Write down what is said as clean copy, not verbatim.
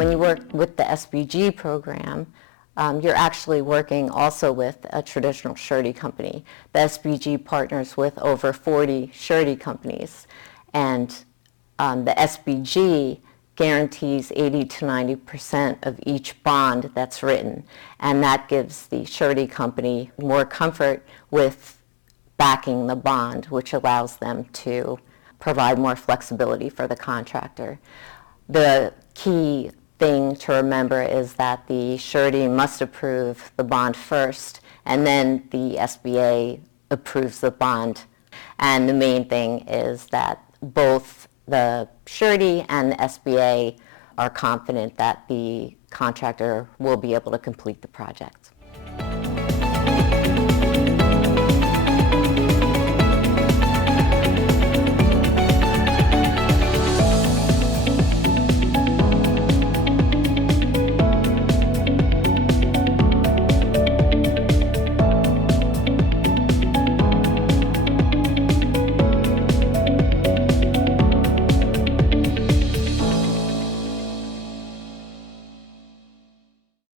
When you work with the SBG program, you're actually working also with a traditional surety company. The SBG partners with over 40 surety companies, and the SBG guarantees 80 to 90% of each bond that's written, and that gives the surety company more comfort with backing the bond, which allows them to provide more flexibility for the contractor. The key thing to remember is that the surety must approve the bond first, and then the SBA approves the bond. And the main thing is that both the surety and the SBA are confident that the contractor will be able to complete the project.